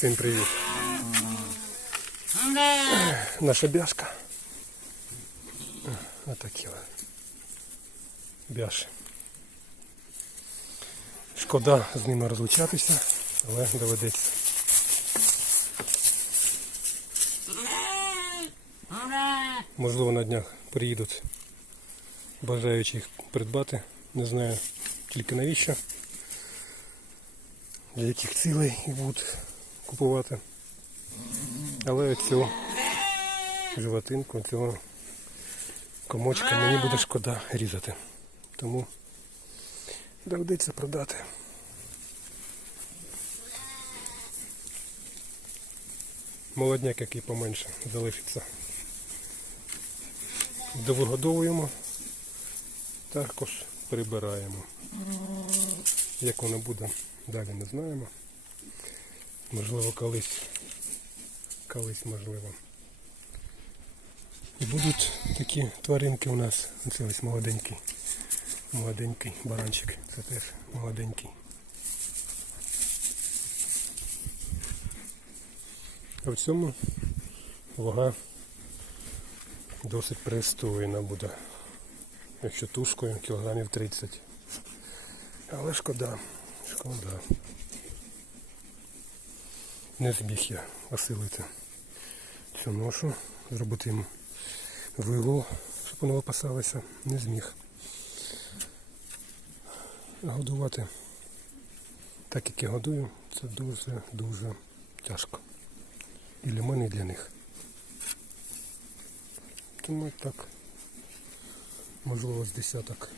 Всім привіт. Наша бяшка. Отакі от. Бяші. Шкода з ними розлучатися, але доведеться. Можливо, на днях приїдуть бажаючи їх придбати. Не знаю тільки навіщо. Для яких цілей їх будуть купувати. Але цю животинку, цього комочка мені буде шкода різати. Тому доведеться продати. Молодняк, який поменше залишиться. Довигодовуємо, також прибираємо. Як воно буде, далі не знаємо. Можливо, колись. Колись можливо. І будуть такі тваринки у нас. Це ось молоденький. Молоденький баранчик. Це теж молоденький. А в цьому вага досить пристойна буде. Якщо тушкою кілограмів 30. Але шкода, шкода. Не зміг я осилити цю ношу, зробити їм вигул, щоб вони випасалися. Не зміг. Годувати так як я годую, це дуже-дуже тяжко. І для мене, і для них. Тому так, можливо, з десяток.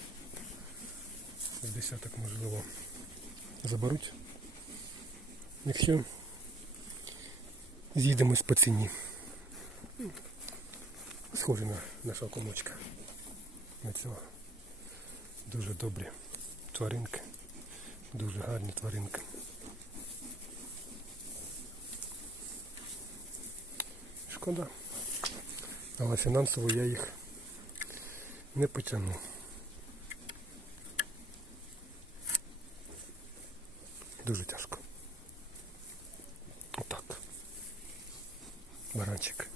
З десяток, можливо, заберуть. Якщо з'їдемось по ціні. Схоже на нашого комочка. На цього. Дуже добрі тваринки. Дуже гарні тваринки. Шкода. Але фінансово я їх не потягну. Дуже тяжко. Баранчик.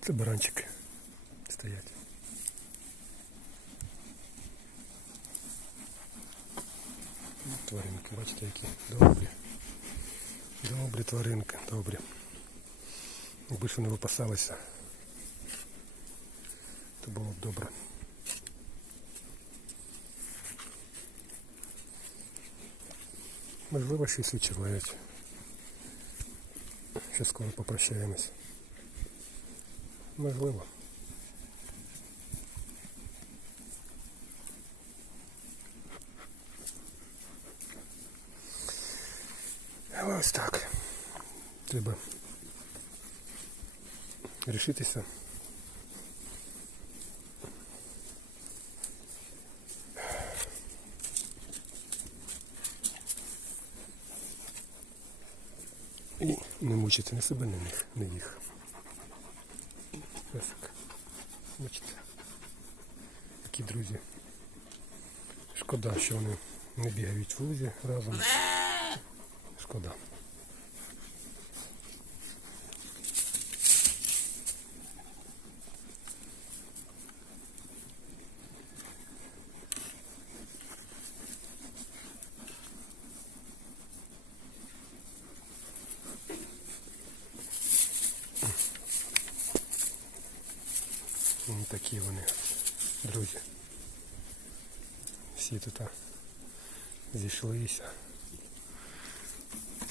Це баранчики стоять. Ну, Тваринки, бачите, які добрі. Добрі тваринки, добрі. Якби ж вони випасалися, то було б добре. Можливо, щось відчувають. Що скоро попрощаємось. Можливо. Ось так. Треба рішитися. І не мучити не себе, не них, не їх. Песик. Бачите. Такі друзі. Шкода, що вони не бігають в лузі разом. Шкода. Ось такі вони, друзі. Всі тут зійшлися.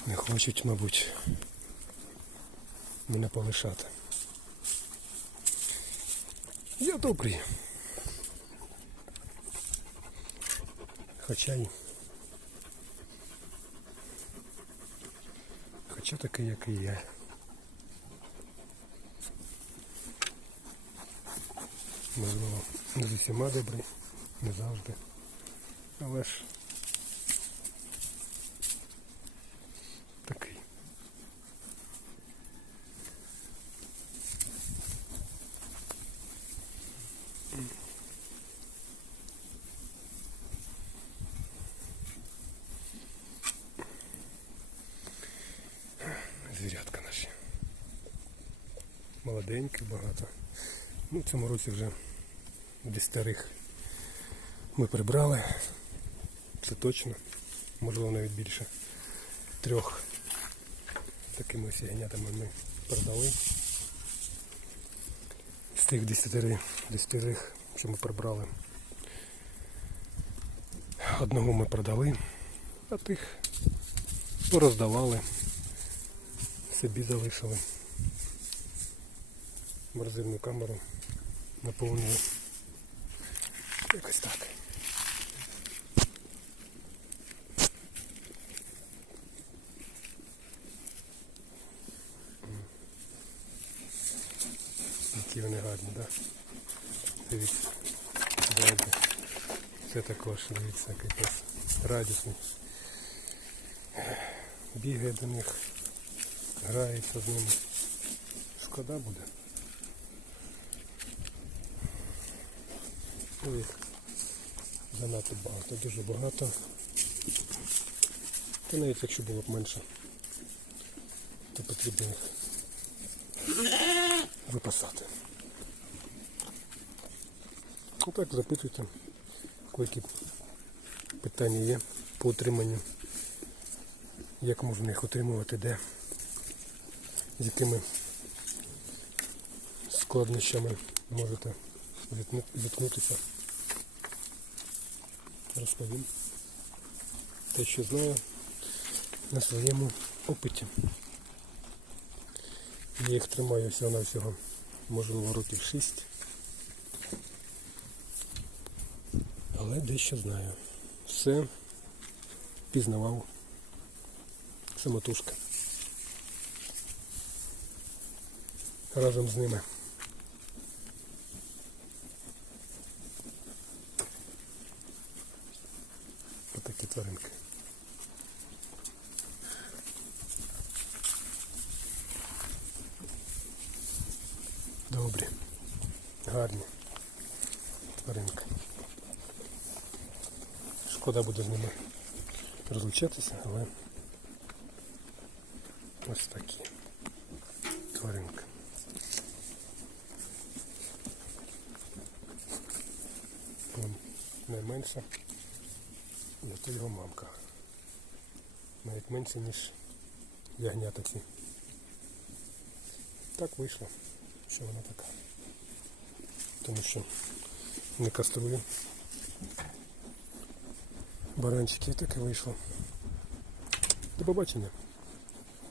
Не хочуть, мабуть, мене полишати. Я добрий. Хоча й. Хоча такий, як і я. Можливо, не з усіма добрий, не завжди. Але ж такий. звірятка наші. Молоденькі багато. Ну, в цьому році вже десь старих ми прибрали. Це точно. Можливо навіть більше. Трьох такими ось ягнятами ми продали. З тих десятерих, десятерих, що ми прибрали. Одного ми продали, а тих пороздавали, собі залишили. Морозильну камеру наповнили. Якось так. Які вони гарні, так? Дивіться. Дайте. Це також, дивіться, який пес радісний. Бігає до них, грається з ними. Шкода буде. Ну, занадто багато, дуже багато. Та навіть якщо було б менше, то потрібно їх випасати. Ну так, запитуйте, які питання є по утриманню, як можна їх утримувати, де, з якими складнощами можете зіткнутися. Розповім те, що знаю на своєму опиті. Я їх тримаю всього на всього, можливо, років 6. Але дещо знаю. Все пізнавав самотужки. Разом з ними. Отакі тваринки. Добрі, гарні тваринки. Шкода буде з ними розлучатися, але ось такі тваринки. Вон найменша, зато його мамка. Навіть менше, ніж ягнята ці. Так вийшло, що вона така. Тому що не каструю. Баранчики таке вийшло. До побачення.